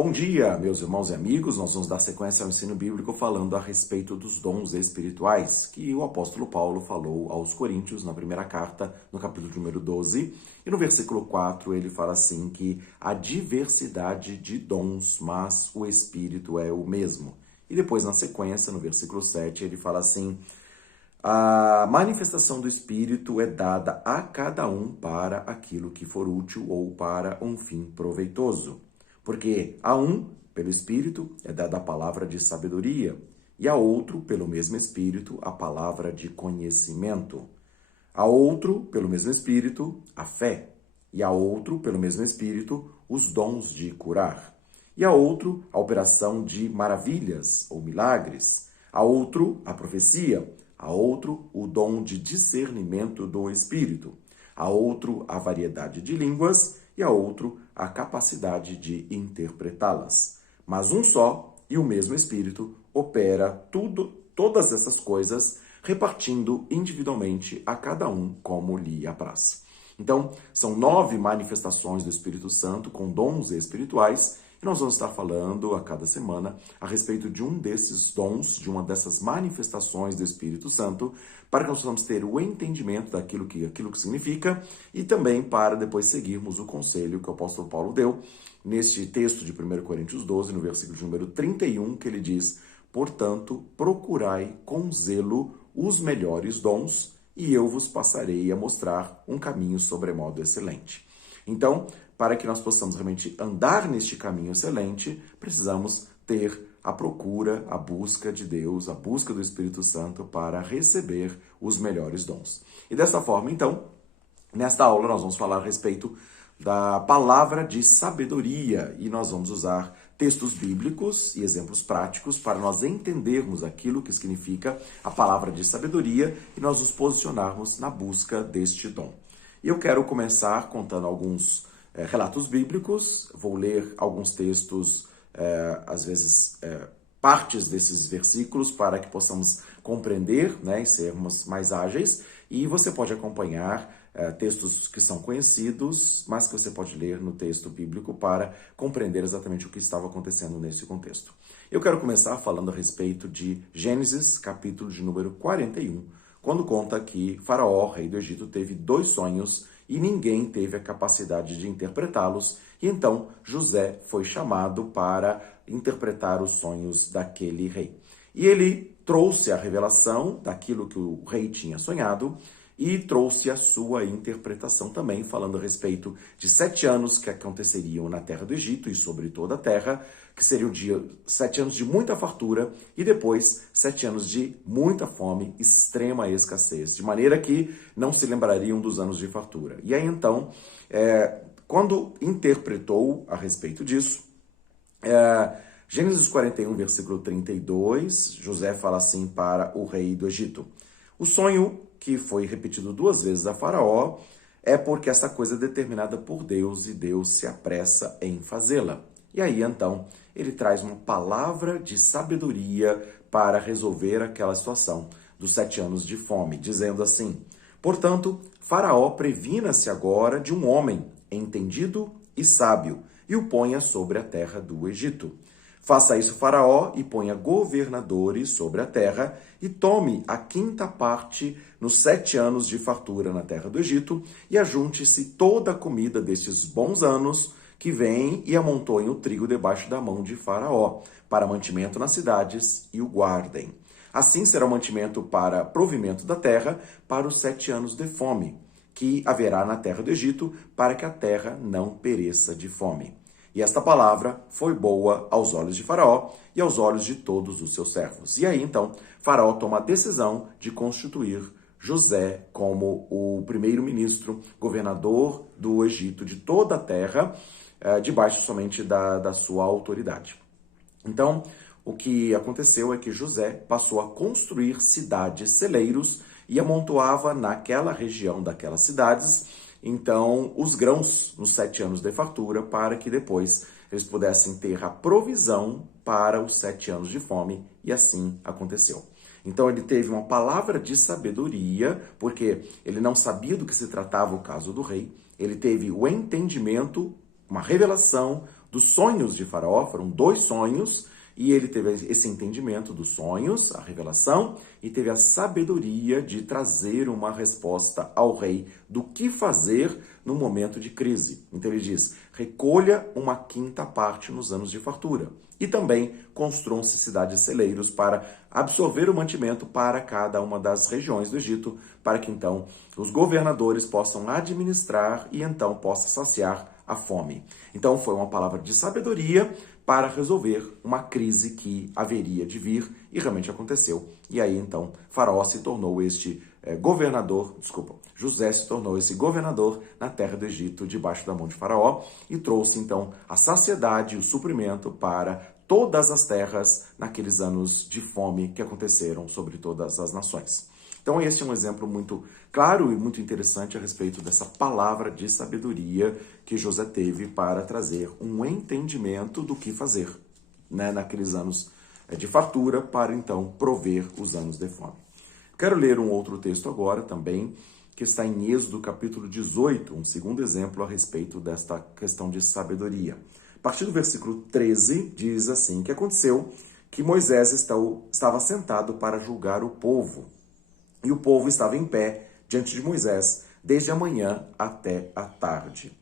Bom dia, meus irmãos e amigos. Nós vamos dar sequência ao ensino bíblico falando a respeito dos dons espirituais, que o apóstolo Paulo falou aos Coríntios na primeira carta, no capítulo número 12. E no versículo 4 ele fala assim que há diversidade de dons, mas o Espírito é o mesmo. E depois, na sequência, no versículo 7, ele fala assim: a manifestação do Espírito é dada a cada um para aquilo que for útil ou para um fim proveitoso. Porque a um, pelo Espírito, é dada a palavra de sabedoria, e a outro, pelo mesmo Espírito, a palavra de conhecimento. A outro, pelo mesmo Espírito, a fé, e a outro, pelo mesmo Espírito, os dons de curar. E a outro, a operação de maravilhas ou milagres. A outro, a profecia. A outro, o dom de discernimento do Espírito. A outro, a variedade de línguas. E a outro, a capacidade de interpretá-las. Mas um só e o mesmo Espírito opera todas essas coisas, repartindo individualmente a cada um como lhe apraz. Então, são 9 manifestações do Espírito Santo com dons espirituais, e nós vamos estar falando a cada semana a respeito de um desses dons, de uma dessas manifestações do Espírito Santo, para que nós possamos ter o entendimento daquilo que significa e também para depois seguirmos o conselho que o apóstolo Paulo deu neste texto de 1 Coríntios 12, no versículo de número 31, que ele diz: portanto, procurai com zelo os melhores dons, e eu vos passarei a mostrar um caminho sobremodo excelente. Então, para que nós possamos realmente andar neste caminho excelente, precisamos ter a procura, a busca de Deus, a busca do Espírito Santo para receber os melhores dons. E dessa forma, então, nesta aula nós vamos falar a respeito da palavra de sabedoria e nós vamos usar textos bíblicos e exemplos práticos para nós entendermos aquilo que significa a palavra de sabedoria e nós nos posicionarmos na busca deste dom. E eu quero começar contando alguns relatos bíblicos, vou ler alguns textos, às vezes partes desses versículos para que possamos compreender, né, e sermos mais ágeis, e você pode acompanhar textos que são conhecidos, mas que você pode ler no texto bíblico para compreender exatamente o que estava acontecendo nesse contexto. Eu quero começar falando a respeito de Gênesis, capítulo de número 41, quando conta que Faraó, rei do Egito, teve 2 sonhos e ninguém teve a capacidade de interpretá-los, e então José foi chamado para interpretar os sonhos daquele rei. E ele trouxe a revelação daquilo que o rei tinha sonhado e trouxe a sua interpretação também, falando a respeito de 7 anos que aconteceriam na terra do Egito e sobre toda a terra, que seriam 7 anos de muita fartura e depois 7 anos de muita fome, extrema escassez, de maneira que não se lembrariam dos anos de fartura. E aí então, quando interpretou a respeito disso, Gênesis 41, versículo 32, José fala assim para o rei do Egito: o sonho que foi repetido 2 vezes a Faraó é porque essa coisa é determinada por Deus e Deus se apressa em fazê-la. E aí, então, ele traz uma palavra de sabedoria para resolver aquela situação dos 7 anos de fome, dizendo assim: portanto, Faraó previna-se agora de um homem entendido e sábio e o ponha sobre a terra do Egito. Faça isso Faraó e ponha governadores sobre a terra e tome a 5ª parte nos 7 anos de fartura na terra do Egito e ajunte-se toda a comida destes bons anos que vêm e amontoem o trigo debaixo da mão de Faraó para mantimento nas cidades e o guardem. Assim será o mantimento para provimento da terra para os 7 anos de fome que haverá na terra do Egito, para que a terra não pereça de fome. E esta palavra foi boa aos olhos de Faraó e aos olhos de todos os seus servos. E aí, então, Faraó toma a decisão de constituir José como o primeiro-ministro, governador do Egito, de toda a terra, debaixo somente da sua autoridade. Então, o que aconteceu é que José passou a construir cidades, celeiros, e amontoava naquela região daquelas cidades então os grãos nos 7 anos de fartura, para que depois eles pudessem ter a provisão para os 7 anos de fome, e assim aconteceu. Então ele teve uma palavra de sabedoria, porque ele não sabia do que se tratava o caso do rei, ele teve o entendimento, uma revelação, dos sonhos de Faraó. Foram 2 sonhos, e ele teve esse entendimento dos sonhos, a revelação, e teve a sabedoria de trazer uma resposta ao rei do que fazer no momento de crise. Então ele diz: recolha uma 5ª parte nos anos de fartura. E também construam-se cidades celeiros para absorver o mantimento para cada uma das regiões do Egito, para que então os governadores possam administrar e então possa saciar a fome. Então foi uma palavra de sabedoria para resolver uma crise que haveria de vir, e realmente aconteceu. E aí então Faraó se tornou José se tornou esse governador na terra do Egito, debaixo da mão de Faraó, e trouxe então a saciedade e o suprimento para todas as terras naqueles anos de fome que aconteceram sobre todas as nações. Então esse é um exemplo muito claro e muito interessante a respeito dessa palavra de sabedoria que José teve para trazer um entendimento do que fazer, né, naqueles anos de fartura, para então prover os anos de fome. Quero ler um outro texto agora também, que está em Êxodo capítulo 18, um segundo exemplo a respeito desta questão de sabedoria. A partir do versículo 13, diz assim, que aconteceu que Moisés estava sentado para julgar o povo, e o povo estava em pé diante de Moisés, desde a manhã até a tarde.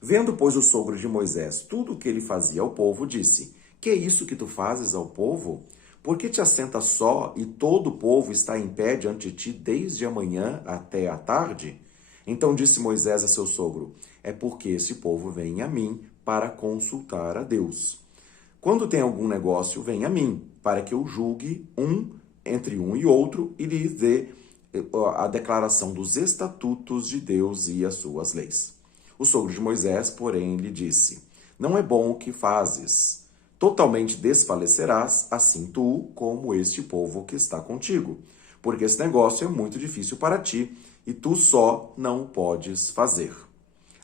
Vendo, pois, o sogro de Moisés tudo o que ele fazia ao povo, disse: que é isso que tu fazes ao povo? Por que te assentas só e todo o povo está em pé diante de ti desde a manhã até a tarde? Então disse Moisés a seu sogro: é porque esse povo vem a mim para consultar a Deus. Quando tem algum negócio, vem a mim, para que eu julgue entre um e outro e lhe dê a declaração dos estatutos de Deus e as suas leis. O sogro de Moisés, porém, lhe disse: não é bom o que fazes. Totalmente desfalecerás, assim tu como este povo que está contigo, porque esse negócio é muito difícil para ti e tu só não o podes fazer.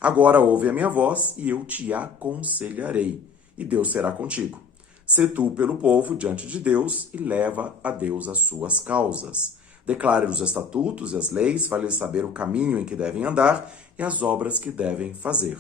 Agora ouve a minha voz e eu te aconselharei, e Deus será contigo. Sê tu pelo povo diante de Deus e leva a Deus as suas causas. Declare os estatutos e as leis, fale-lhes saber o caminho em que devem andar e as obras que devem fazer.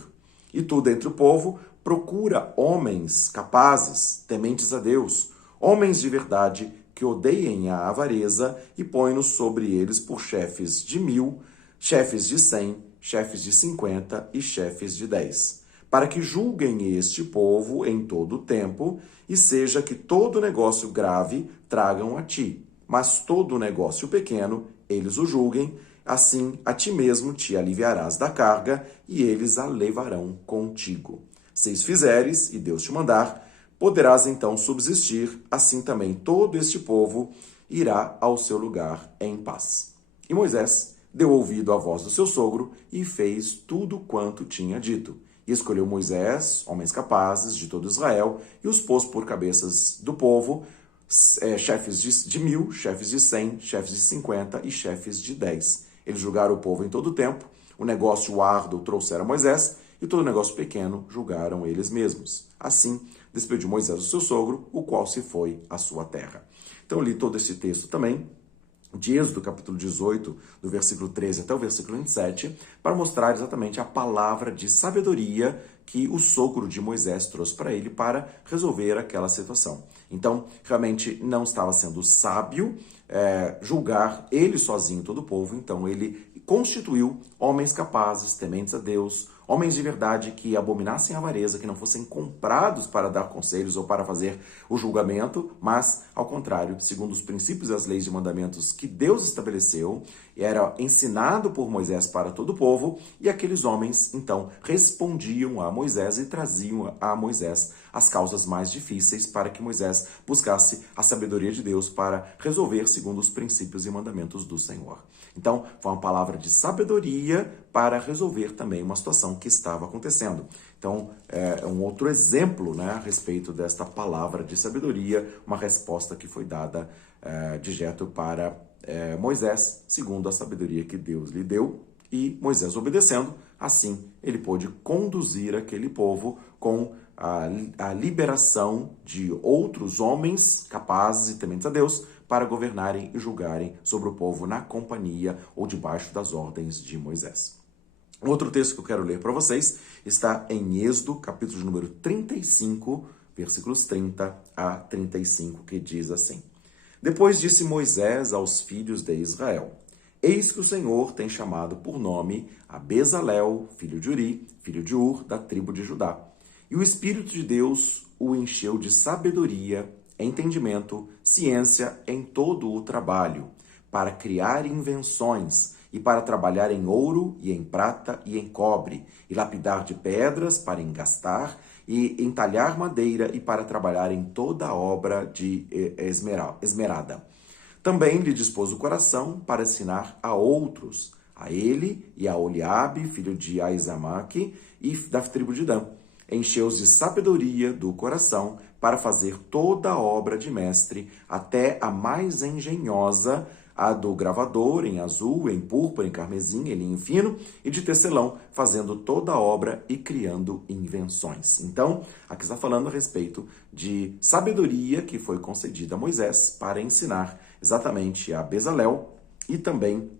E tu, dentre o povo, procura homens capazes, tementes a Deus, homens de verdade, que odeiem a avareza, e põe-nos sobre eles por chefes de 1000, chefes de 100, chefes de 50 e chefes de 10, para que julguem este povo em todo o tempo, e seja que todo negócio grave tragam a ti, mas todo negócio pequeno eles o julguem, assim a ti mesmo te aliviarás da carga, e eles a levarão contigo. Se isso fizeres, e Deus te mandar, poderás então subsistir, assim também todo este povo irá ao seu lugar em paz. E Moisés deu ouvido à voz do seu sogro e fez tudo quanto tinha dito. E escolheu Moisés, homens capazes de todo Israel, e os pôs por cabeças do povo, chefes de 1000, chefes de 100, chefes de 50 e chefes de 10. Eles julgaram o povo em todo o tempo, o negócio árduo trouxeram Moisés, e todo negócio pequeno julgaram eles mesmos. Assim, despediu Moisés o seu sogro, o qual se foi à sua terra. Então, eu li todo esse texto também, de Êxodo, capítulo 18, do versículo 13 até o versículo 27, para mostrar exatamente a palavra de sabedoria que o sogro de Moisés trouxe para ele para resolver aquela situação. Então, realmente não estava sendo sábio julgar ele sozinho todo o povo, então ele constituiu homens capazes, tementes a Deus, homens de verdade que abominassem a avareza, que não fossem comprados para dar conselhos ou para fazer o julgamento, mas, ao contrário, segundo os princípios e as leis e mandamentos que Deus estabeleceu, era ensinado por Moisés para todo o povo, e aqueles homens, então, respondiam a Moisés e traziam a Moisés as causas mais difíceis para que Moisés buscasse a sabedoria de Deus para resolver segundo os princípios e mandamentos do Senhor. Então, foi uma palavra de sabedoria para resolver também uma situação que estava acontecendo. Então, é um outro exemplo, né, a respeito desta palavra de sabedoria, uma resposta que foi dada de Jetro para Moisés, segundo a sabedoria que Deus lhe deu, e Moisés obedecendo, assim ele pôde conduzir aquele povo com a liberação de outros homens capazes e tementes a Deus para governarem e julgarem sobre o povo na companhia ou debaixo das ordens de Moisés. Outro texto que eu quero ler para vocês está em Êxodo, capítulo de número 35, versículos 30 a 35, que diz assim: Depois disse Moisés aos filhos de Israel: Eis que o Senhor tem chamado por nome a Bezalel, filho de Uri, filho de Ur, da tribo de Judá. E o Espírito de Deus o encheu de sabedoria, entendimento, ciência em todo o trabalho, para criar invenções e para trabalhar em ouro e em prata e em cobre, e lapidar de pedras para engastar, e entalhar madeira e para trabalhar em toda a obra de esmerada. Também lhe dispôs o coração para ensinar a outros, a ele e a Oliabe, filho de Aizamaque, e da tribo de Dan. Encheu-os de sabedoria do coração para fazer toda a obra de mestre, até a mais engenhosa, a do gravador, em azul, em púrpura, em carmesim, em linho fino, e de tecelão, fazendo toda a obra e criando invenções. Então, aqui está falando a respeito de sabedoria que foi concedida a Moisés para ensinar exatamente a Bezalel e também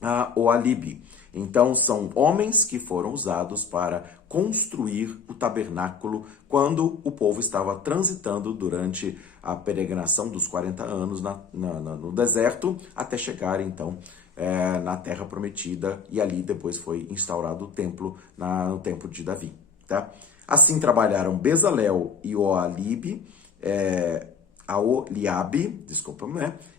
a Oholibe. Então, são homens que foram usados para construir o tabernáculo quando o povo estava transitando durante a peregrinação dos 40 anos no deserto, até chegar, então, na Terra Prometida, e ali depois foi instaurado o templo, no templo de Davi. Tá? Assim trabalharam Bezalel e Oholibe, a Oliabe,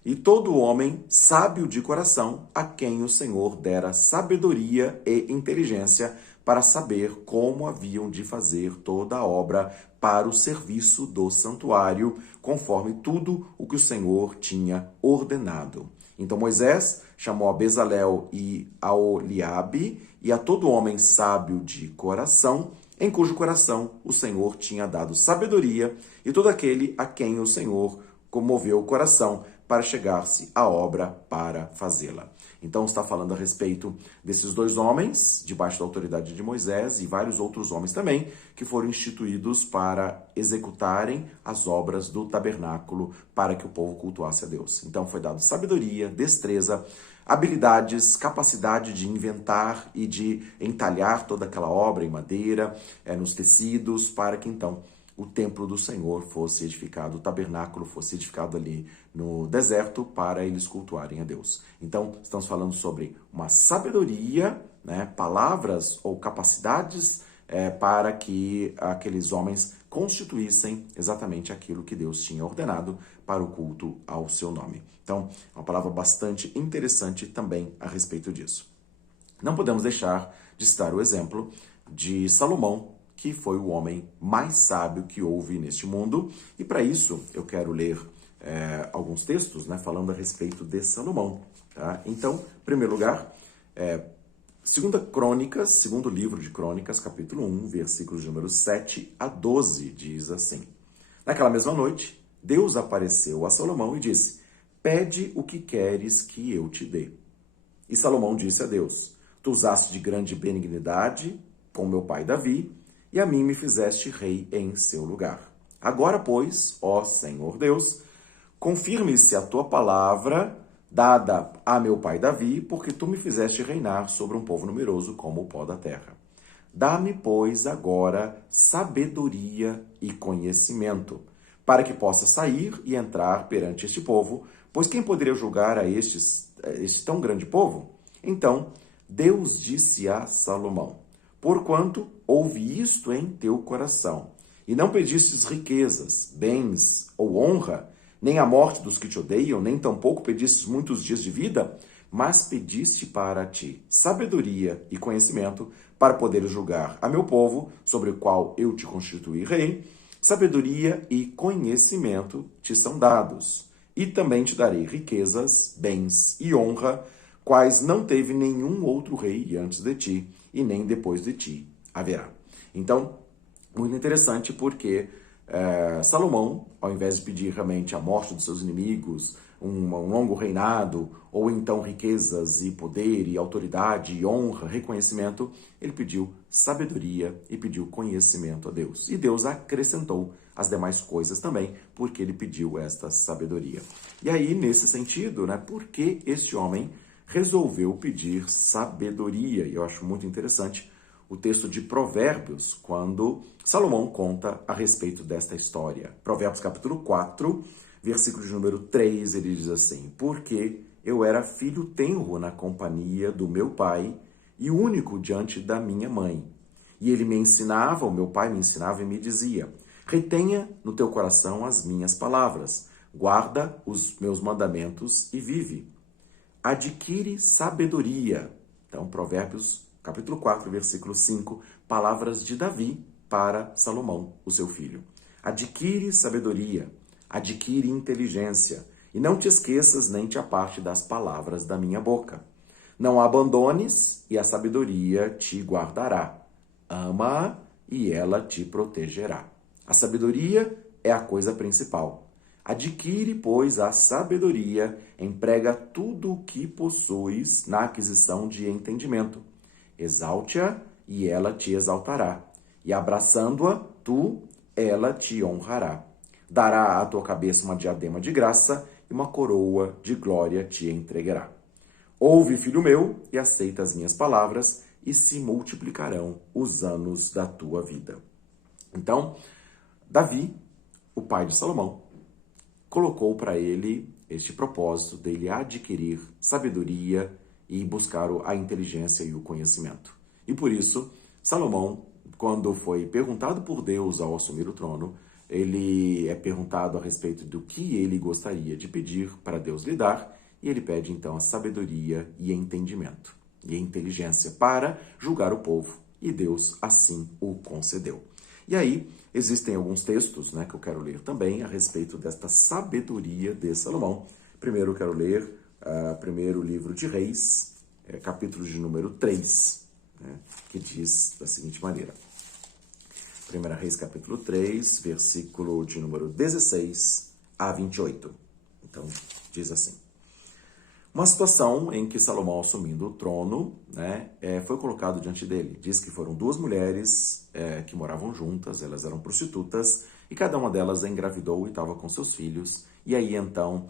e todo homem sábio de coração, a quem o Senhor dera sabedoria e inteligência para saber como haviam de fazer toda a obra para o serviço do santuário, conforme tudo o que o Senhor tinha ordenado. Então Moisés chamou a Bezalel e a Oliabe e a todo homem sábio de coração, em cujo coração o Senhor tinha dado sabedoria, e todo aquele a quem o Senhor comoveu o coração para chegar-se à obra para fazê-la. Então está falando a respeito desses dois homens, debaixo da autoridade de Moisés, e vários outros homens também, que foram instituídos para executarem as obras do tabernáculo para que o povo cultuasse a Deus. Então foi dado sabedoria, destreza, habilidades, capacidade de inventar e de entalhar toda aquela obra em madeira, nos tecidos, para que então o templo do Senhor fosse edificado, o tabernáculo fosse edificado ali no deserto para eles cultuarem a Deus. Então, estamos falando sobre uma sabedoria, palavras ou capacidades para que aqueles homens constituíssem exatamente aquilo que Deus tinha ordenado para o culto ao seu nome. Então, uma palavra bastante interessante também a respeito disso. Não podemos deixar de citar o exemplo de Salomão, que foi o homem mais sábio que houve neste mundo. E para isso eu quero ler alguns textos, falando a respeito de Salomão. Tá? Então, em primeiro lugar, segundo livro de Crônicas, capítulo 1, versículos de número 7 a 12, diz assim: Naquela mesma noite, Deus apareceu a Salomão e disse: Pede o que queres que eu te dê. E Salomão disse a Deus: Tu usaste de grande benignidade com meu pai Davi, e a mim me fizeste rei em seu lugar. Agora, pois, ó Senhor Deus, confirme-se a tua palavra dada a meu pai Davi, porque tu me fizeste reinar sobre um povo numeroso como o pó da terra. Dá-me, pois, agora sabedoria e conhecimento, para que possa sair e entrar perante este povo, pois quem poderia julgar a este tão grande povo? Então, Deus disse a Salomão: Porquanto ouvi isto em teu coração, e não pedistes riquezas, bens ou honra, nem a morte dos que te odeiam, nem tampouco pedistes muitos dias de vida, mas pediste para ti sabedoria e conhecimento, para poderes julgar a meu povo, sobre o qual eu te constituí rei. Sabedoria e conhecimento te são dados, e também te darei riquezas, bens e honra, quais não teve nenhum outro rei antes de ti, e nem depois de ti haverá. Então, muito interessante, porque Salomão, ao invés de pedir realmente a morte dos seus inimigos, um longo reinado, ou então riquezas e poder e autoridade e honra, reconhecimento, ele pediu sabedoria e pediu conhecimento a Deus. E Deus acrescentou as demais coisas também, porque ele pediu esta sabedoria. E aí, nesse sentido, por que este homem resolveu pedir sabedoria. E eu acho muito interessante o texto de Provérbios, quando Salomão conta a respeito desta história. Provérbios capítulo 4, versículo de número 3, ele diz assim: porque eu era filho tenro na companhia do meu pai e único diante da minha mãe. E ele me ensinava, o meu pai me ensinava e me dizia: retenha no teu coração as minhas palavras, guarda os meus mandamentos e vive. Adquire sabedoria. Então, Provérbios capítulo 4, versículo 5, palavras de Davi para Salomão, o seu filho. Adquire sabedoria, adquire inteligência, e não te esqueças nem te aparte das palavras da minha boca. Não a abandones, e a sabedoria te guardará. Ama-a, e ela te protegerá. A sabedoria é a coisa principal. Adquire, pois, a sabedoria, emprega tudo o que possuis na aquisição de entendimento. Exalte-a, e ela te exaltará. E abraçando-a, ela te honrará. Dará à tua cabeça uma diadema de graça, e uma coroa de glória te entregará. Ouve, filho meu, e aceita as minhas palavras, e se multiplicarão os anos da tua vida. Então, Davi, o pai de Salomão, colocou para ele este propósito dele adquirir sabedoria e buscar a inteligência e o conhecimento. E por isso, Salomão, quando foi perguntado por Deus ao assumir o trono, ele é perguntado a respeito do que ele gostaria de pedir para Deus lhe dar, e ele pede então a sabedoria e entendimento e a inteligência para julgar o povo, e Deus assim o concedeu. E aí, existem alguns textos, que eu quero ler também a respeito desta sabedoria de Salomão. Primeiro eu quero ler primeiro livro de Reis, capítulo de número 3, que diz da seguinte maneira. 1 Reis, capítulo 3, versículo de número 16 a 28. Então, diz assim. Uma situação em que Salomão, assumindo o trono, foi colocado diante dele. Diz que foram duas mulheres que moravam juntas, elas eram prostitutas, e cada uma delas engravidou e estava com seus filhos. E aí, então,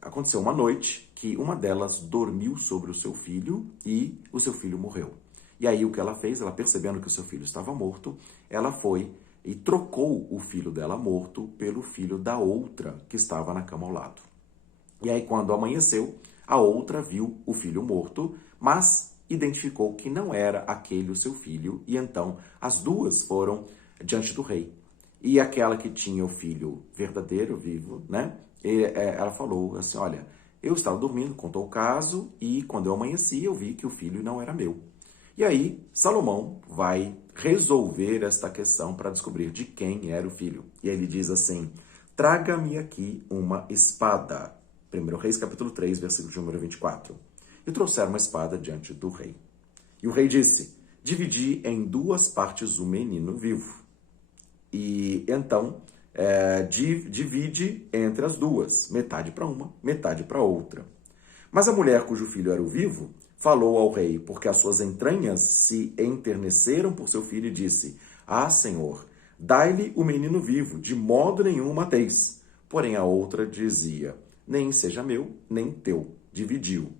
aconteceu uma noite que uma delas dormiu sobre o seu filho e o seu filho morreu. E aí, o que ela fez? Ela, percebendo que o seu filho estava morto, ela foi e trocou o filho dela morto pelo filho da outra que estava na cama ao lado. E aí, quando amanheceu, a outra viu o filho morto, mas identificou que não era aquele o seu filho, e então as duas foram diante do rei. E aquela que tinha o filho verdadeiro, vivo, ela falou assim, olha, eu estava dormindo, contou o caso, e quando eu amanheci, eu vi que o filho não era meu. E aí, Salomão vai resolver esta questão para descobrir de quem era o filho. E ele diz assim, traga-me aqui uma espada. 1 Reis, capítulo 3, versículo de número 24. E trouxeram uma espada diante do rei. E o rei disse, dividi em duas partes o menino vivo. E então, divide entre as duas, metade para uma, metade para outra. Mas a mulher cujo filho era o vivo, falou ao rei, porque as suas entranhas se enterneceram por seu filho e disse, Senhor, dai-lhe o menino vivo, de modo nenhum o mateis. Porém a outra dizia, nem seja meu, nem teu. Dividiu.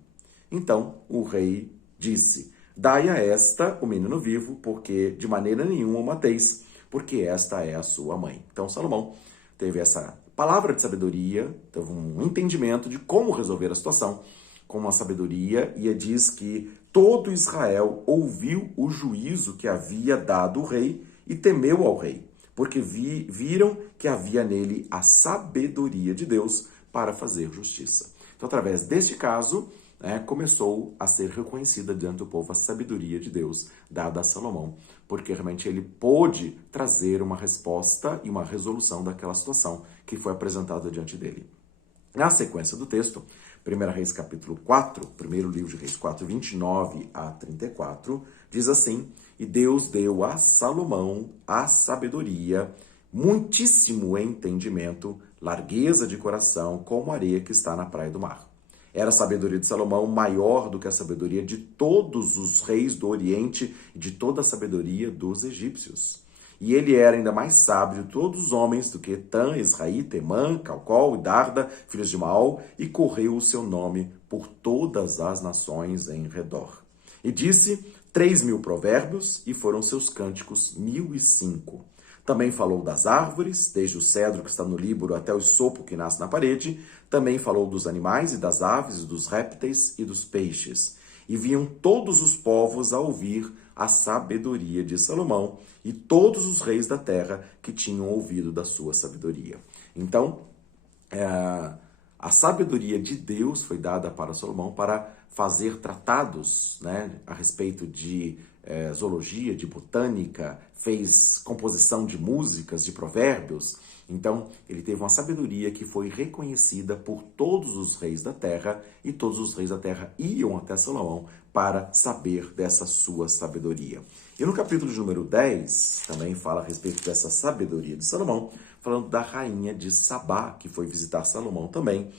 Então o rei disse, dai a esta o menino vivo, porque de maneira nenhuma o mateis, porque esta é a sua mãe. Então Salomão teve essa palavra de sabedoria, teve um entendimento de como resolver a situação com uma sabedoria, e diz que todo Israel ouviu o juízo que havia dado o rei e temeu ao rei, porque viram que havia nele a sabedoria de Deus para fazer justiça. Então, através deste caso, começou a ser reconhecida diante do povo a sabedoria de Deus dada a Salomão, porque realmente ele pôde trazer uma resposta e uma resolução daquela situação que foi apresentada diante dele. Na sequência do texto, 1 Reis capítulo 4, primeiro livro de Reis 4, 29 a 34, diz assim, e Deus deu a Salomão a sabedoria, muitíssimo entendimento, largueza de coração, como a areia que está na praia do mar. Era a sabedoria de Salomão maior do que a sabedoria de todos os reis do Oriente e de toda a sabedoria dos egípcios. e ele era ainda mais sábio de todos os homens do que Etan, Esraí, Temã, Calcol e Darda, filhos de Maol, e correu o seu nome por todas as nações em redor. E disse 3.000 provérbios, e foram seus cânticos 1.005. Também falou das árvores, desde o cedro que está no Líbano até o isopo que nasce na parede. Também falou dos animais e das aves, e dos répteis e dos peixes. E vinham todos os povos a ouvir a sabedoria de Salomão, e todos os reis da terra que tinham ouvido da sua sabedoria. Então, a sabedoria de Deus foi dada para Salomão para fazer tratados, né, a respeito de zoologia, de botânica, fez composição de músicas, de provérbios. Então, ele teve uma sabedoria que foi reconhecida por todos os reis da terra, e todos os reis da terra iam até Salomão para saber dessa sua sabedoria. E no capítulo de número 10, também fala a respeito dessa sabedoria de Salomão, falando da rainha de Sabá, que foi visitar Salomão também.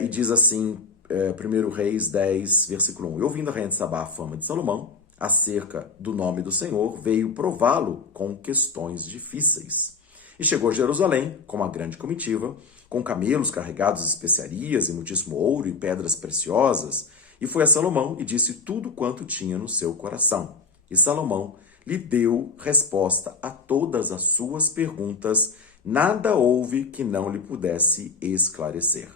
E diz assim, 1 Reis 10, versículo 1. E ouvindo a rainha de Sabá a fama de Salomão, acerca do nome do Senhor, veio prová-lo com questões difíceis. E chegou a Jerusalém com uma grande comitiva, com camelos carregados de especiarias e muitíssimo ouro e pedras preciosas, e foi a Salomão e disse tudo quanto tinha no seu coração. E Salomão lhe deu resposta a todas as suas perguntas, nada houve que não lhe pudesse esclarecer.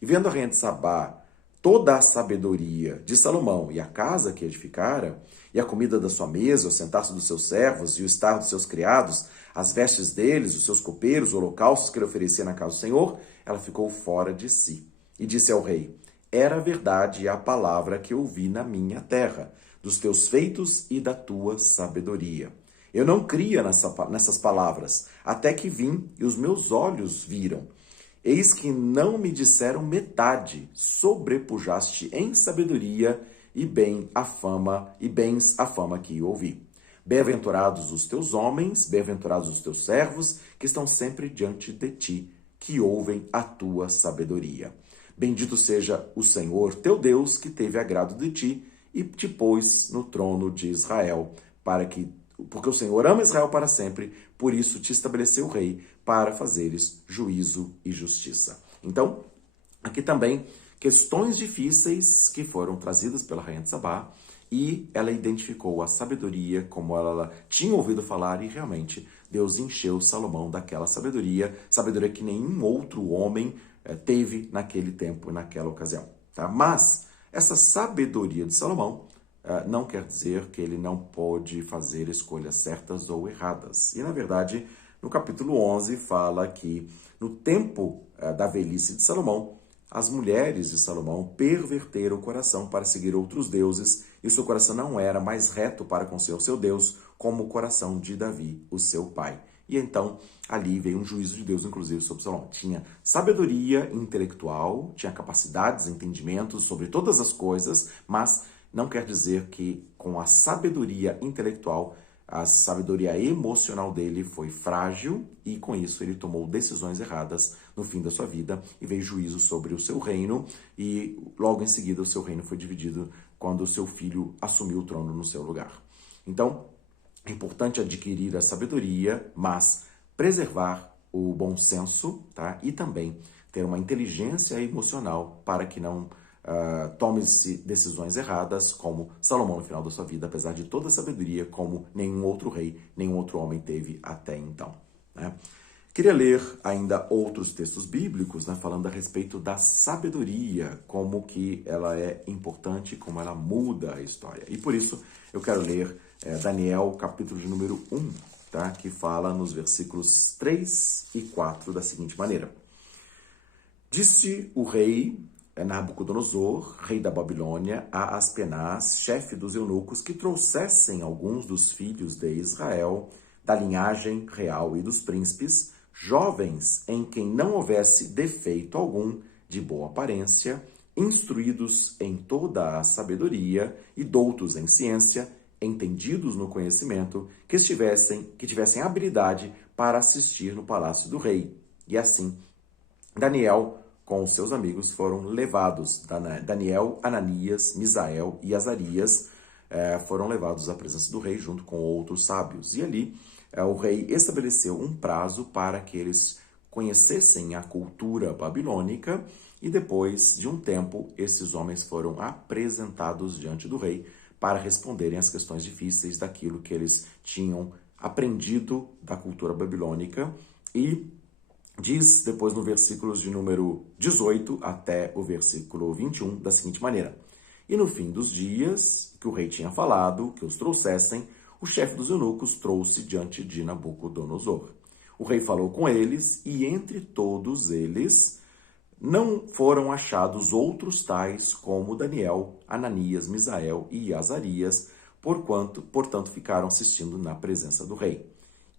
E vendo a rainha de Sabá toda a sabedoria de Salomão e a casa que edificara, e a comida da sua mesa, o sentar-se dos seus servos e o estar dos seus criados, as vestes deles, os seus copeiros, os holocaustos que ele oferecia na casa do Senhor, ela ficou fora de si. E disse ao rei, era verdade a palavra que ouvi na minha terra, dos teus feitos e da tua sabedoria. Eu não cria nessas palavras, até que vim e os meus olhos viram. Eis que não me disseram metade, sobrepujaste em sabedoria e bens a fama que ouvi. Bem-aventurados os teus homens, bem-aventurados os teus servos, que estão sempre diante de ti, que ouvem a tua sabedoria. Bendito seja o Senhor teu Deus, que teve agrado de ti e te pôs no trono de Israel, porque o Senhor ama Israel para sempre, por isso te estabeleceu rei, para fazeres juízo e justiça. Então, aqui também questões difíceis que foram trazidas pela rainha de Sabá, e ela identificou a sabedoria como ela tinha ouvido falar, e realmente Deus encheu Salomão daquela sabedoria que nenhum outro homem teve naquele tempo, naquela ocasião. Tá? Mas essa sabedoria de Salomão não quer dizer que ele não pode fazer escolhas certas ou erradas. E, na verdade, no capítulo 11 fala que no tempo da velhice de Salomão, as mulheres de Salomão perverteram o coração para seguir outros deuses, e seu coração não era mais reto para com o seu Deus, como o coração de Davi, o seu pai. E então, ali veio um juízo de Deus, inclusive, sobre Salomão. Tinha sabedoria intelectual, tinha capacidades, entendimentos sobre todas as coisas, mas não quer dizer que com a sabedoria intelectual, a sabedoria emocional dele foi frágil, e com isso ele tomou decisões erradas no fim da sua vida, e veio juízo sobre o seu reino, e logo em seguida o seu reino foi dividido quando o seu filho assumiu o trono no seu lugar. Então, é importante adquirir a sabedoria, mas preservar o bom senso, tá? E também ter uma inteligência emocional para que não tome-se decisões erradas, como Salomão no final da sua vida, apesar de toda a sabedoria, como nenhum outro rei, nenhum outro homem teve até então. Né? Queria ler ainda outros textos bíblicos, né, falando a respeito da sabedoria, como que ela é importante, como ela muda a história. E por isso eu quero ler Daniel, capítulo de número 1, tá, que fala nos versículos 3 e 4 da seguinte maneira. Disse o rei Nabucodonosor, rei da Babilônia, a Aspenaz, chefe dos eunucos, que trouxessem alguns dos filhos de Israel, da linhagem real e dos príncipes, jovens em quem não houvesse defeito algum, de boa aparência, instruídos em toda a sabedoria e doutos em ciência, entendidos no conhecimento, que tivessem habilidade para assistir no palácio do rei. E assim, Daniel com os seus amigos foram levados. Daniel, Ananias, Misael e Azarias foram levados à presença do rei junto com outros sábios. E ali o rei estabeleceu um prazo para que eles conhecessem a cultura babilônica e depois de um tempo, esses homens foram apresentados diante do rei para responderem às questões difíceis daquilo que eles tinham aprendido da cultura babilônica e diz depois no versículos de número 18 até o versículo 21 da seguinte maneira: E no fim dos dias que o rei tinha falado que os trouxessem, o chefe dos eunucos trouxe diante de Nabucodonosor. O rei falou com eles e entre todos eles não foram achados outros tais como Daniel, Ananias, Misael e Azarias, portanto ficaram assistindo na presença do rei.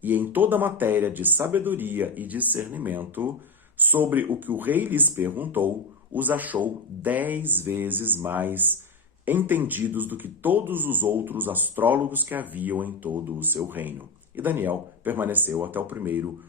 E em toda a matéria de sabedoria e discernimento, sobre o que o rei lhes perguntou, os achou 10 vezes mais entendidos do que todos os outros astrólogos que haviam em todo o seu reino. E Daniel permaneceu até o primeiro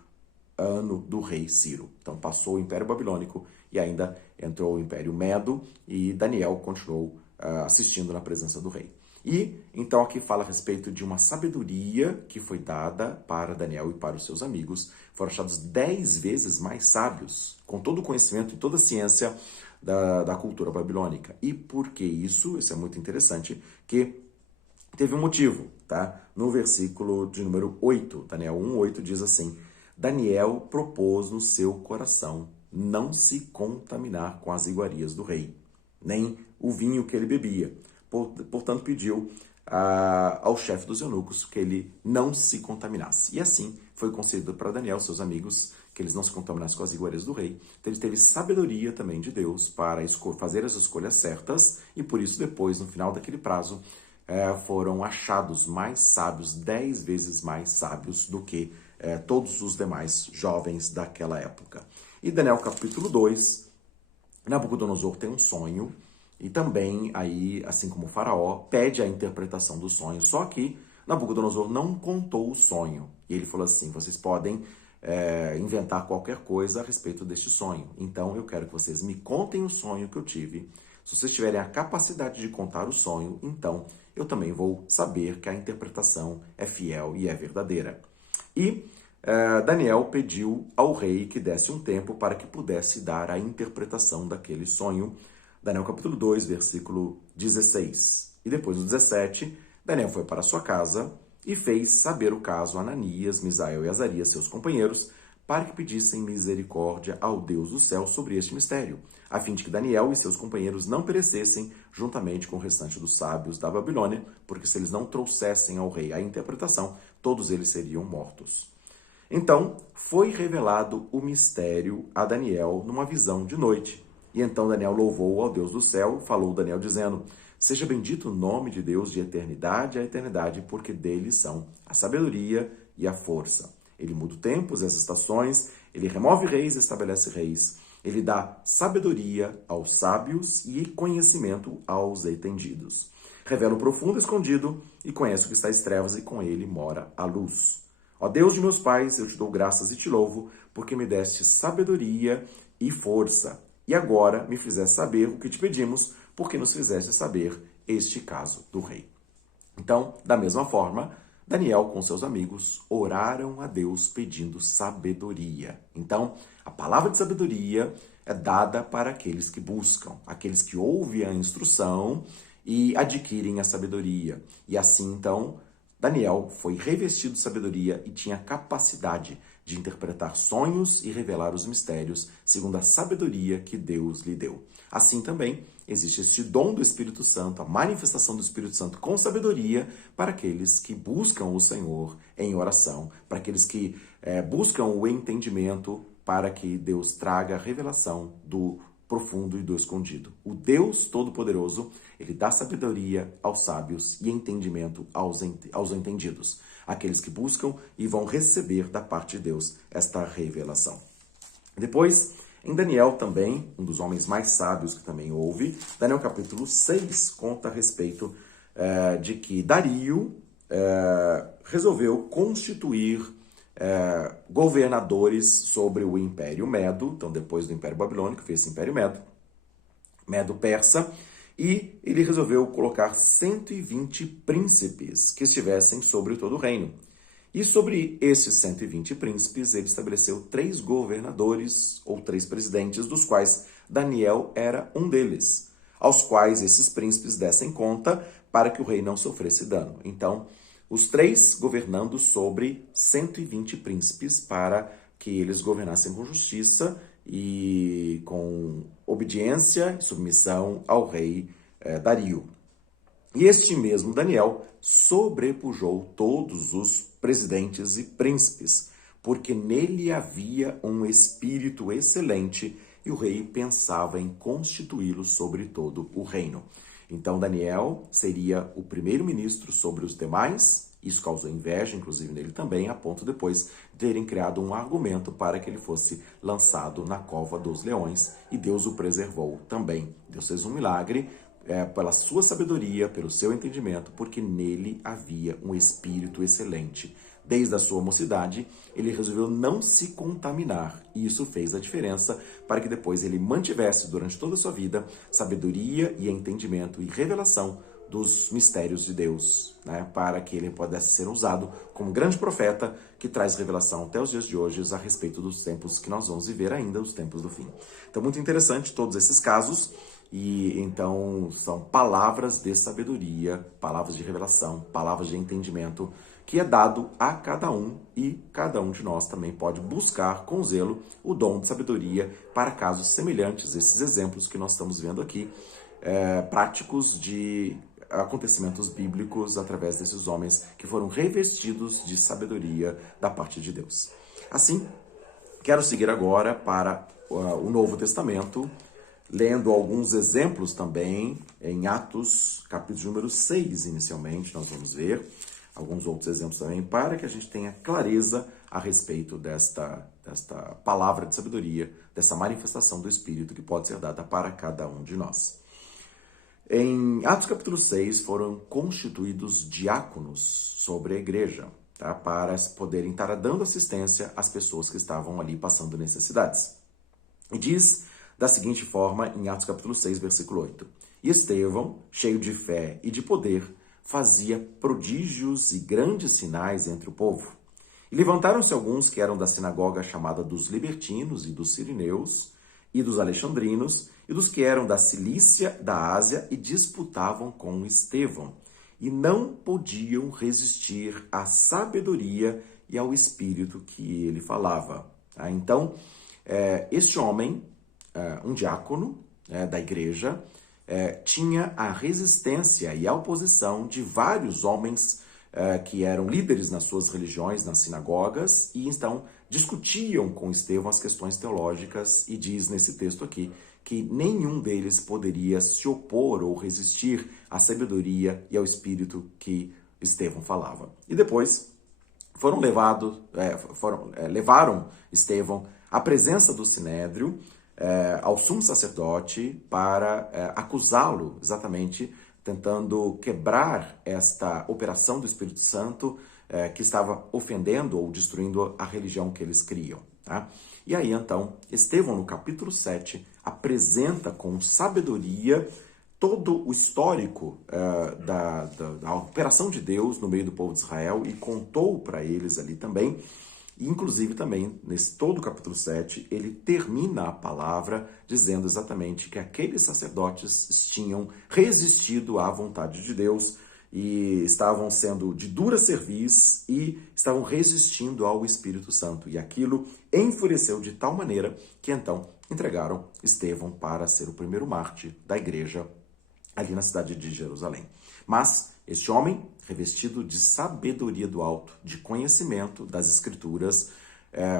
ano do rei Ciro. Então passou o Império Babilônico e ainda entrou o Império Medo e Daniel continuou assistindo na presença do rei. E então aqui fala a respeito de uma sabedoria que foi dada para Daniel e para os seus amigos. Foram achados 10 vezes mais sábios, com todo o conhecimento e toda a ciência da cultura babilônica. E por que isso? Isso é muito interessante, que teve um motivo, tá? No versículo de número 8, Daniel 1:8 diz assim: Daniel propôs no seu coração não se contaminar com as iguarias do rei, nem o vinho que ele bebia. Portanto, pediu ao chefe dos eunucos que ele não se contaminasse. E assim foi concedido para Daniel, seus amigos, que eles não se contaminassem com as iguarias do rei. Então, ele teve sabedoria também de Deus para fazer as escolhas certas e por isso depois, no final daquele prazo, foram achados mais sábios, 10 vezes mais sábios do que todos os demais jovens daquela época. E Daniel capítulo 2, Nabucodonosor tem um sonho e também aí, assim como o faraó, pede a interpretação do sonho. Só que Nabucodonosor não contou o sonho. E ele falou assim: vocês podem inventar qualquer coisa a respeito deste sonho. Então eu quero que vocês me contem o sonho que eu tive. Se vocês tiverem a capacidade de contar o sonho, então eu também vou saber que a interpretação é fiel e é verdadeira. E Daniel pediu ao rei que desse um tempo para que pudesse dar a interpretação daquele sonho. Daniel capítulo 2, versículo 16. E depois do 17, Daniel foi para sua casa e fez saber o caso a Ananias, Misael e Azarias, seus companheiros, para que pedissem misericórdia ao Deus do céu sobre este mistério, a fim de que Daniel e seus companheiros não perecessem juntamente com o restante dos sábios da Babilônia, porque se eles não trouxessem ao rei a interpretação, todos eles seriam mortos. Então, foi revelado o mistério a Daniel numa visão de noite. E então Daniel louvou ao Deus do céu, falou Daniel dizendo: seja bendito o nome de Deus de eternidade a eternidade, porque dele são a sabedoria e a força. Ele muda tempos e as estações, ele remove reis e estabelece reis. Ele dá sabedoria aos sábios e conhecimento aos entendidos. Revela o profundo e escondido e conhece o que está às trevas e com ele mora a luz. Ó Deus de meus pais, eu te dou graças e te louvo, porque me deste sabedoria e força. E agora me fizeste saber o que te pedimos, porque nos fizeste saber este caso do rei. Então, da mesma forma, Daniel com seus amigos oraram a Deus pedindo sabedoria. Então, a palavra de sabedoria é dada para aqueles que buscam, aqueles que ouvem a instrução e adquirem a sabedoria. E assim, então, Daniel foi revestido de sabedoria e tinha capacidade de interpretar sonhos e revelar os mistérios segundo a sabedoria que Deus lhe deu. Assim também existe este dom do Espírito Santo, a manifestação do Espírito Santo com sabedoria para aqueles que buscam o Senhor em oração, para aqueles que buscam o entendimento para que Deus traga a revelação do profundo e do escondido. O Deus Todo-Poderoso, ele dá sabedoria aos sábios e entendimento aos entendidos, aqueles que buscam e vão receber da parte de Deus esta revelação. Depois, em Daniel também, um dos homens mais sábios que também houve, Daniel capítulo 6 conta a respeito de que Dario resolveu constituir governadores sobre o Império Medo, então depois do Império Babilônico, fez esse Império Medo-Persa, e ele resolveu colocar 120 príncipes que estivessem sobre todo o reino. E sobre esses 120 príncipes, ele estabeleceu 3 governadores ou 3 presidentes, dos quais Daniel era um deles, aos quais esses príncipes dessem conta para que o rei não sofresse dano. Então, os 3 governando sobre 120 príncipes para que eles governassem com justiça e com obediência e submissão ao rei Dario. E este mesmo Daniel sobrepujou todos os presidentes e príncipes, porque nele havia um espírito excelente e o rei pensava em constituí-lo sobre todo o reino. Então Daniel seria o primeiro-ministro sobre os demais. Isso causou inveja, inclusive nele também, a ponto depois de terem criado um argumento para que ele fosse lançado na cova dos leões, e Deus o preservou também. Deus fez um milagre pela sua sabedoria, pelo seu entendimento, porque nele havia um espírito excelente. Desde a sua mocidade, ele resolveu não se contaminar, e isso fez a diferença para que depois ele mantivesse durante toda a sua vida sabedoria e entendimento e revelação dos mistérios de Deus, né, para que ele pudesse ser usado como grande profeta que traz revelação até os dias de hoje a respeito dos tempos que nós vamos viver ainda, os tempos do fim. Então, muito interessante todos esses casos, e então são palavras de sabedoria, palavras de revelação, palavras de entendimento, que é dado a cada um, e cada um de nós também pode buscar com zelo o dom de sabedoria para casos semelhantes, esses exemplos que nós estamos vendo aqui, práticos de acontecimentos bíblicos através desses homens que foram revestidos de sabedoria da parte de Deus. Assim, quero seguir agora para o Novo Testamento, lendo alguns exemplos também em Atos, capítulo número 6, inicialmente, nós vamos ver alguns outros exemplos também, para que a gente tenha clareza a respeito desta palavra de sabedoria, dessa manifestação do Espírito que pode ser dada para cada um de nós. Em Atos capítulo 6 foram constituídos diáconos sobre a igreja, tá? Para poderem estar dando assistência às pessoas que estavam ali passando necessidades. E diz da seguinte forma em Atos capítulo 6, versículo 8. E Estevão, cheio de fé e de poder, fazia prodígios e grandes sinais entre o povo. E levantaram-se alguns que eram da sinagoga chamada dos libertinos e dos sirineus e dos alexandrinos e dos que eram da Cilícia, da Ásia, e disputavam com Estevão, e não podiam resistir à sabedoria e ao espírito que ele falava. Então, este homem, um diácono da igreja, tinha a resistência e a oposição de vários homens que eram líderes nas suas religiões, nas sinagogas, e então discutiam com Estevão as questões teológicas, e diz nesse texto aqui que nenhum deles poderia se opor ou resistir à sabedoria e ao espírito que Estevão falava. E depois levaram Estevão à presença do Sinédrio, ao sumo sacerdote, para acusá-lo, exatamente tentando quebrar esta operação do Espírito Santo que estava ofendendo ou destruindo a religião que eles criam. Tá? E aí, então, Estevão, no capítulo 7, apresenta com sabedoria todo o histórico da operação de Deus no meio do povo de Israel, e contou para eles ali também. E, inclusive, também, nesse todo o capítulo 7, ele termina a palavra dizendo exatamente que aqueles sacerdotes tinham resistido à vontade de Deus e estavam sendo de dura cerviz e estavam resistindo ao Espírito Santo. E aquilo enfureceu de tal maneira que, então, entregaram Estevão para ser o primeiro mártir da igreja ali na cidade de Jerusalém. Mas este homem, revestido de sabedoria do alto, de conhecimento das Escrituras,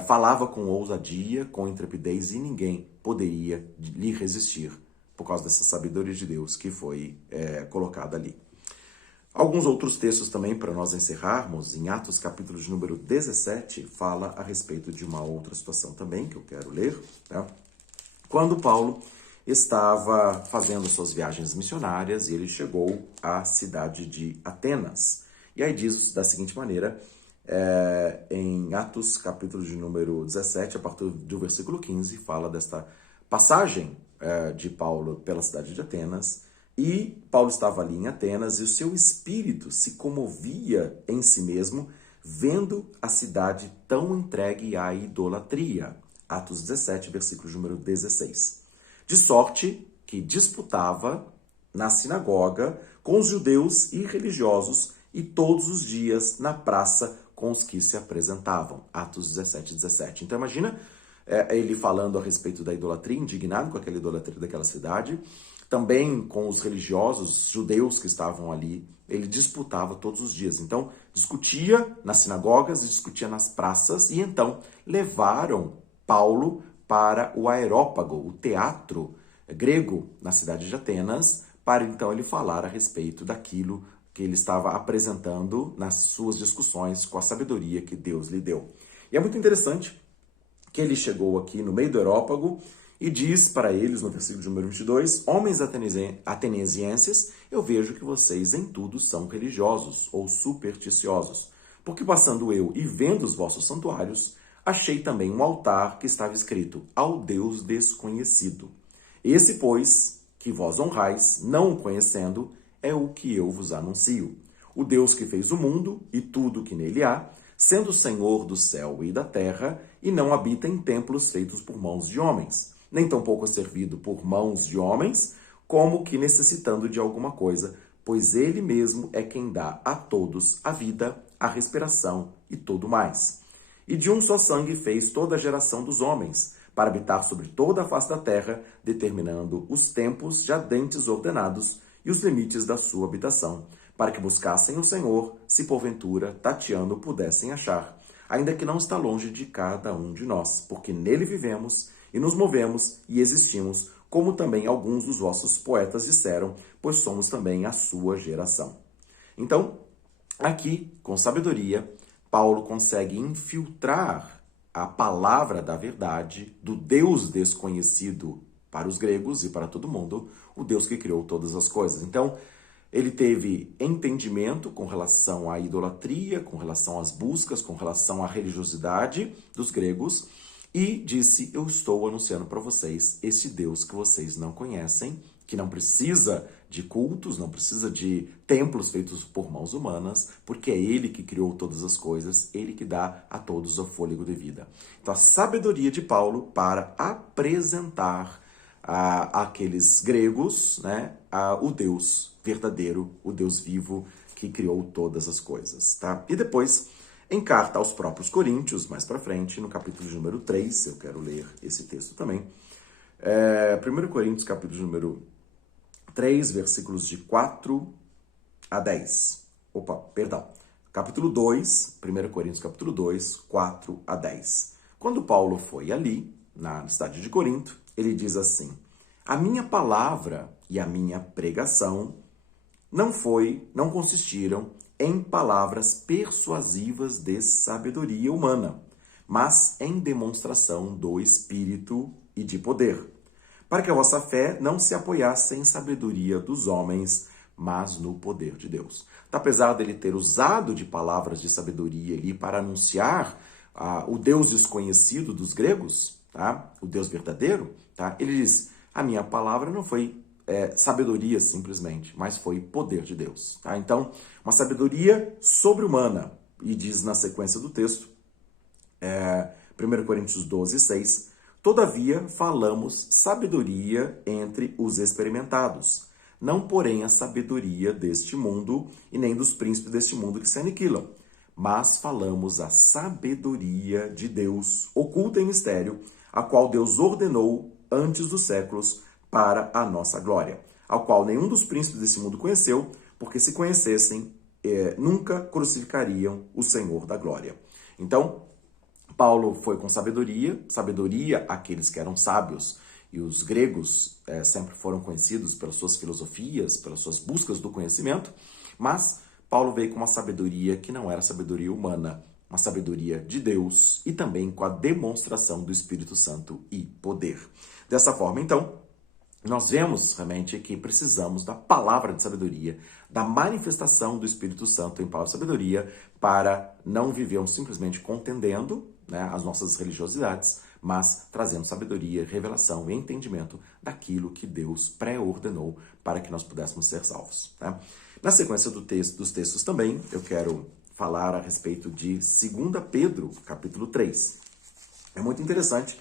falava com ousadia, com intrepidez, e ninguém poderia lhe resistir por causa dessa sabedoria de Deus que foi colocada ali. Alguns outros textos também, para nós encerrarmos, em Atos capítulo de número 17, fala a respeito de uma outra situação também, que eu quero ler, tá? Quando Paulo estava fazendo suas viagens missionárias e ele chegou à cidade de Atenas. E aí diz da seguinte maneira, em Atos capítulo de número 17, a partir do versículo 15, fala desta passagem de Paulo pela cidade de Atenas. E Paulo estava ali em Atenas e o seu espírito se comovia em si mesmo vendo a cidade tão entregue à idolatria. Atos 17, versículo número 16. De sorte que disputava na sinagoga com os judeus irreligiosos e todos os dias na praça com os que se apresentavam. Atos 17, 17. Então imagina ele falando a respeito da idolatria, indignado com aquela idolatria daquela cidade, também com os religiosos judeus que estavam ali, ele disputava todos os dias. Então, discutia nas sinagogas, discutia nas praças, e então levaram Paulo para o Areópago, o teatro grego na cidade de Atenas, para então ele falar a respeito daquilo que ele estava apresentando nas suas discussões com a sabedoria que Deus lhe deu. E é muito interessante que ele chegou aqui no meio do Areópago e diz para eles, no versículo número 22, homens atenienses, eu vejo que vocês em tudo são religiosos ou supersticiosos, porque passando eu e vendo os vossos santuários, achei também um altar que estava escrito ao Deus desconhecido. Esse, pois, que vós honrais, não o conhecendo, é o que eu vos anuncio. O Deus que fez o mundo e tudo que nele há, sendo Senhor do céu e da terra, e não habita em templos feitos por mãos de homens, nem tampouco é servido por mãos de homens, como que necessitando de alguma coisa, pois ele mesmo é quem dá a todos a vida, a respiração e tudo mais. E de um só sangue fez toda a geração dos homens, para habitar sobre toda a face da terra, determinando os tempos já dantes ordenados e os limites da sua habitação, para que buscassem o Senhor, se porventura, tateando, pudessem achar, ainda que não está longe de cada um de nós, porque nele vivemos e nos movemos e existimos, como também alguns dos vossos poetas disseram, pois somos também a sua geração. Então, aqui, com sabedoria, Paulo consegue infiltrar a palavra da verdade do Deus desconhecido para os gregos e para todo mundo, o Deus que criou todas as coisas. Então, ele teve entendimento com relação à idolatria, com relação às buscas, com relação à religiosidade dos gregos e disse, eu estou anunciando para vocês esse Deus que vocês não conhecem, que não precisa de cultos, não precisa de templos feitos por mãos humanas, porque é ele que criou todas as coisas, ele que dá a todos o fôlego de vida. Então, a sabedoria de Paulo para apresentar àqueles gregos, né, o Deus verdadeiro, o Deus vivo que criou todas as coisas. Tá? E depois, em carta aos próprios Coríntios, mais para frente, no capítulo número 3, eu quero ler esse texto também. 1 Coríntios, capítulo número 3, versículos de 4 a 10. Capítulo 2, 1 Coríntios, capítulo 2, 4 a 10. Quando Paulo foi ali, na cidade de Corinto, ele diz assim, a minha palavra e a minha pregação não consistiram em palavras persuasivas de sabedoria humana, mas em demonstração do Espírito e de poder, para que a vossa fé não se apoiasse em sabedoria dos homens, mas no poder de Deus. Então, apesar dele ter usado de palavras de sabedoria ali para anunciar o Deus desconhecido dos gregos, tá? O Deus verdadeiro, tá? Ele diz, a minha palavra não foi sabedoria simplesmente, mas foi poder de Deus. Tá? Então, uma sabedoria sobre-humana. E diz na sequência do texto, 1 Coríntios 12, 6, todavia falamos sabedoria entre os experimentados, não porém a sabedoria deste mundo e nem dos príncipes deste mundo que se aniquilam, mas falamos a sabedoria de Deus, oculta em mistério, a qual Deus ordenou antes dos séculos para a nossa glória, ao qual nenhum dos príncipes desse mundo conheceu, porque se conhecessem, nunca crucificariam o Senhor da glória. Então, Paulo foi com sabedoria aqueles que eram sábios, e os gregos sempre foram conhecidos pelas suas filosofias, pelas suas buscas do conhecimento, mas Paulo veio com uma sabedoria que não era sabedoria humana, uma sabedoria de Deus e também com a demonstração do Espírito Santo e poder. Dessa forma, então, nós vemos realmente que precisamos da palavra de sabedoria, da manifestação do Espírito Santo em palavra de sabedoria, para não vivermos simplesmente contendendo, né, as nossas religiosidades, mas trazendo sabedoria, revelação e entendimento daquilo que Deus pré-ordenou para que nós pudéssemos ser salvos. Tá? Na sequência dos textos também, eu quero falar a respeito de 2 Pedro, capítulo 3. É muito interessante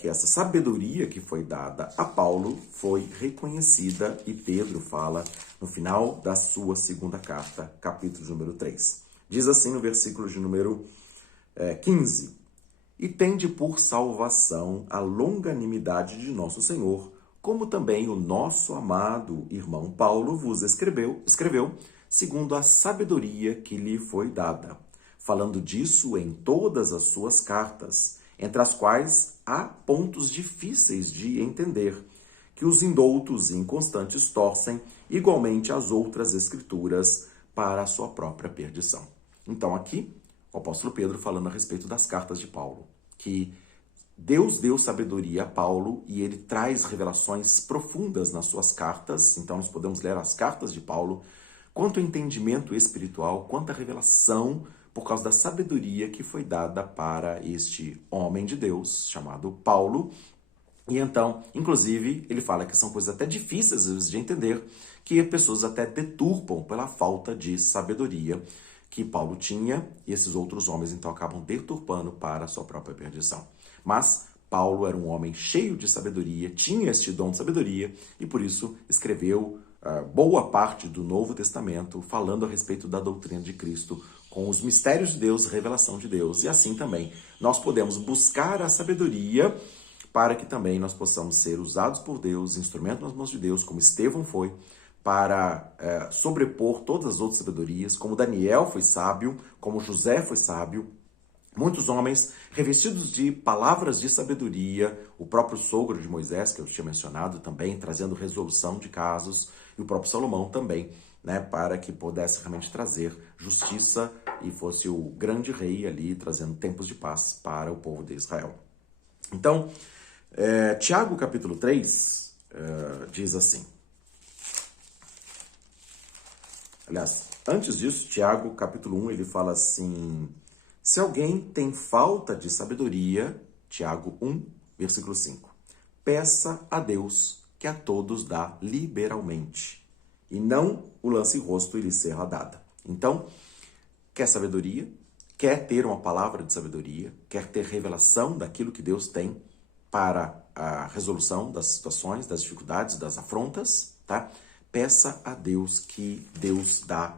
que essa sabedoria que foi dada a Paulo foi reconhecida, e Pedro fala no final da sua segunda carta, capítulo número 3. Diz assim no versículo de número 15: E tende por salvação a longanimidade de nosso Senhor, como também o nosso amado irmão Paulo vos escreveu segundo a sabedoria que lhe foi dada, falando disso em todas as suas cartas, entre as quais há pontos difíceis de entender, que os indoutos e inconstantes torcem igualmente as outras escrituras para a sua própria perdição. Então aqui, o apóstolo Pedro falando a respeito das cartas de Paulo, que Deus deu sabedoria a Paulo e ele traz revelações profundas nas suas cartas. Então nós podemos ler as cartas de Paulo, quanto ao entendimento espiritual, quanto à revelação, por causa da sabedoria que foi dada para este homem de Deus, chamado Paulo. E então, inclusive, ele fala que são coisas até difíceis às vezes de entender, que pessoas até deturpam pela falta de sabedoria que Paulo tinha, e esses outros homens então acabam deturpando para a sua própria perdição. Mas Paulo era um homem cheio de sabedoria, tinha este dom de sabedoria, e por isso escreveu boa parte do Novo Testamento falando a respeito da doutrina de Cristo, com os mistérios de Deus, revelação de Deus. E assim também nós podemos buscar a sabedoria para que também nós possamos ser usados por Deus, instrumento nas mãos de Deus, como Estevão foi, para sobrepor todas as outras sabedorias, como Daniel foi sábio, como José foi sábio. Muitos homens revestidos de palavras de sabedoria, o próprio sogro de Moisés, que eu tinha mencionado também, trazendo resolução de casos, e o próprio Salomão também, para que pudesse realmente trazer justiça e fosse o grande rei ali, trazendo tempos de paz para o povo de Israel. Então, Tiago capítulo 3 diz assim. Aliás, antes disso, Tiago capítulo 1, ele fala assim: se alguém tem falta de sabedoria, Tiago 1, versículo 5, peça a Deus que a todos dá liberalmente, e não o lance em rosto e lhe será dada. Então, quer sabedoria? Quer ter uma palavra de sabedoria? Quer ter revelação daquilo que Deus tem para a resolução das situações, das dificuldades, das afrontas, tá? Peça a Deus que Deus dá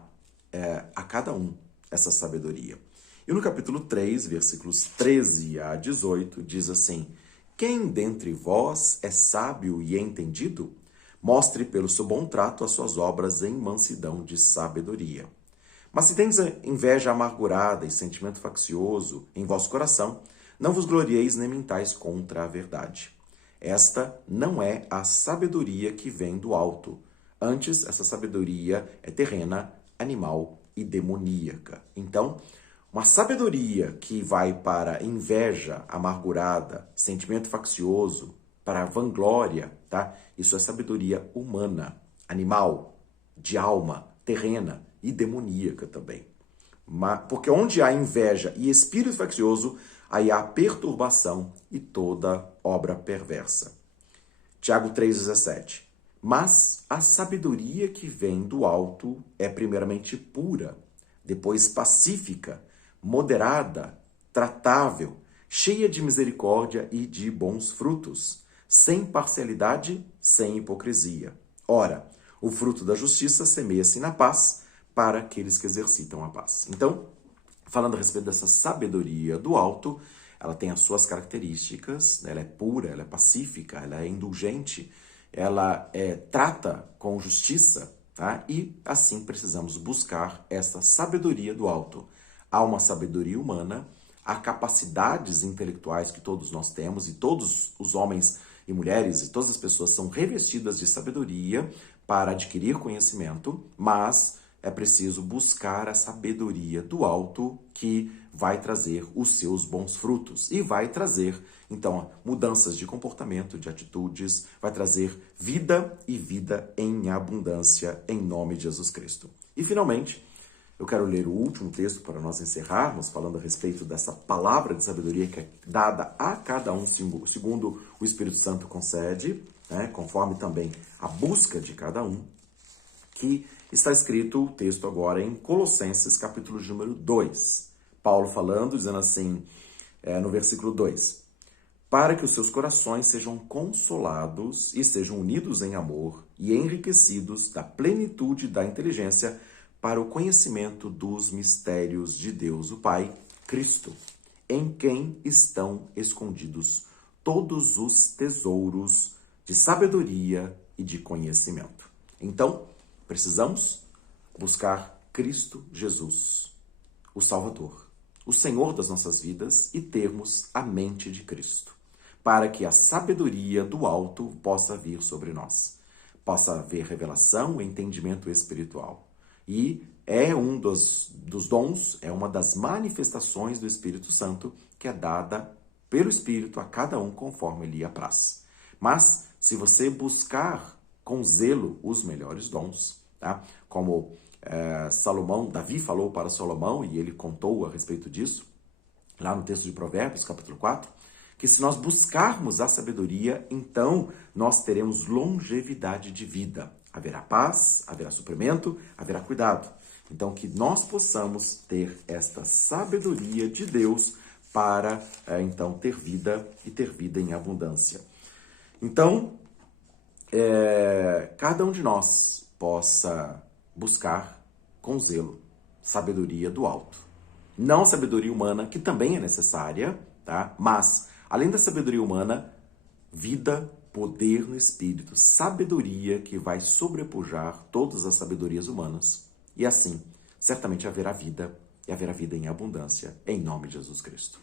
a cada um essa sabedoria. E no capítulo 3, versículos 13 a 18, diz assim: quem dentre vós é sábio e entendido? Mostre pelo seu bom trato as suas obras em mansidão de sabedoria. Mas se tens inveja amargurada e sentimento faccioso em vosso coração, não vos glorieis nem mentais contra a verdade. Esta não é a sabedoria que vem do alto. Antes, essa sabedoria é terrena, animal e demoníaca. Então, uma sabedoria que vai para inveja amargurada, sentimento faccioso, para vanglória, tá? Isso é sabedoria humana, animal, de alma, terrena e demoníaca também. Porque onde há inveja e espírito faccioso, aí há perturbação e toda obra perversa. Tiago 3,17. Mas a sabedoria que vem do alto é primeiramente pura, depois pacífica, moderada, tratável, cheia de misericórdia e de bons frutos, sem parcialidade, sem hipocrisia. Ora, o fruto da justiça semeia-se na paz para aqueles que exercitam a paz. Então, falando a respeito dessa sabedoria do alto, ela tem as suas características, ela é pura, ela é pacífica, ela é indulgente, ela trata com justiça, tá? E assim precisamos buscar essa sabedoria do alto. Há uma sabedoria humana, há capacidades intelectuais que todos nós temos, e todos os homens e mulheres e todas as pessoas são revestidas de sabedoria para adquirir conhecimento, mas é preciso buscar a sabedoria do alto que vai trazer os seus bons frutos e vai trazer, então, mudanças de comportamento, de atitudes, vai trazer vida e vida em abundância em nome de Jesus Cristo. E, finalmente, eu quero ler o último texto para nós encerrarmos, falando a respeito dessa palavra de sabedoria que é dada a cada um, segundo o Espírito Santo concede, conforme também a busca de cada um, que está escrito o texto agora em Colossenses, capítulo de número 2. Paulo falando, dizendo assim, no versículo 2: para que os seus corações sejam consolados e sejam unidos em amor e enriquecidos da plenitude da inteligência para o conhecimento dos mistérios de Deus, o Pai, Cristo, em quem estão escondidos todos os tesouros de sabedoria e de conhecimento. Então, precisamos buscar Cristo Jesus, o Salvador, o Senhor das nossas vidas, e termos a mente de Cristo, para que a sabedoria do alto possa vir sobre nós, possa haver revelação e entendimento espiritual. E é um dos dons, é uma das manifestações do Espírito Santo que é dada pelo Espírito a cada um conforme lhe apraz. Mas, se você buscar com zelo os melhores dons, tá? Como Davi falou para Salomão, e ele contou a respeito disso, lá no texto de Provérbios, capítulo 4, que se nós buscarmos a sabedoria, então nós teremos longevidade de vida. Haverá paz, haverá suprimento, haverá cuidado. Então, que nós possamos ter esta sabedoria de Deus para, então, ter vida e ter vida em abundância. Então, cada um de nós possa buscar com zelo sabedoria do alto. Não sabedoria humana, que também é necessária, tá? Mas, além da sabedoria humana, vida, poder no Espírito, sabedoria que vai sobrepujar todas as sabedorias humanas. E assim, certamente haverá vida, e haverá vida em abundância, em nome de Jesus Cristo.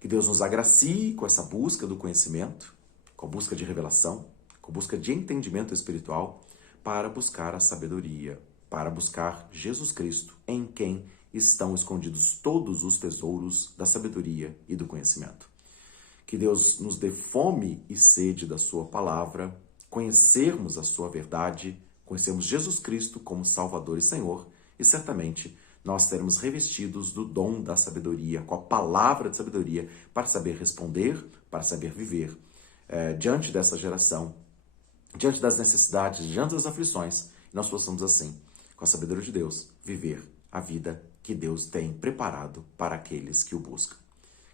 Que Deus nos agracie com essa busca do conhecimento, com a busca de revelação, com a busca de entendimento espiritual, para buscar a sabedoria, para buscar Jesus Cristo, em quem estão escondidos todos os tesouros da sabedoria e do conhecimento. Que Deus nos dê fome e sede da sua palavra, conhecermos a sua verdade, conhecermos Jesus Cristo como Salvador e Senhor, e certamente nós seremos revestidos do dom da sabedoria, com a palavra de sabedoria, para saber responder, para saber viver diante dessa geração, diante das necessidades, diante das aflições, e nós possamos assim, com a sabedoria de Deus, viver a vida que Deus tem preparado para aqueles que o buscam.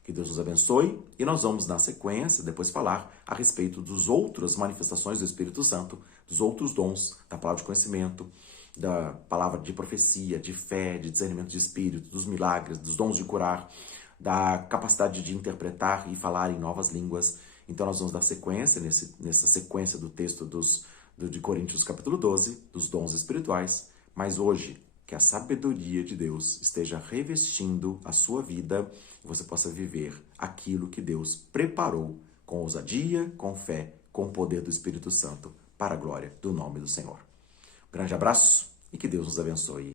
Que Deus nos abençoe, e nós vamos, na sequência, depois falar a respeito das outras manifestações do Espírito Santo, dos outros dons, da palavra de conhecimento, da palavra de profecia, de fé, de discernimento de espírito, dos milagres, dos dons de curar, da capacidade de interpretar e falar em novas línguas. Então nós vamos dar sequência, nessa sequência do texto de Coríntios capítulo 12, dos dons espirituais, mas hoje, que a sabedoria de Deus esteja revestindo a sua vida e você possa viver aquilo que Deus preparou com ousadia, com fé, com o poder do Espírito Santo, para a glória do nome do Senhor. Um grande abraço e que Deus nos abençoe.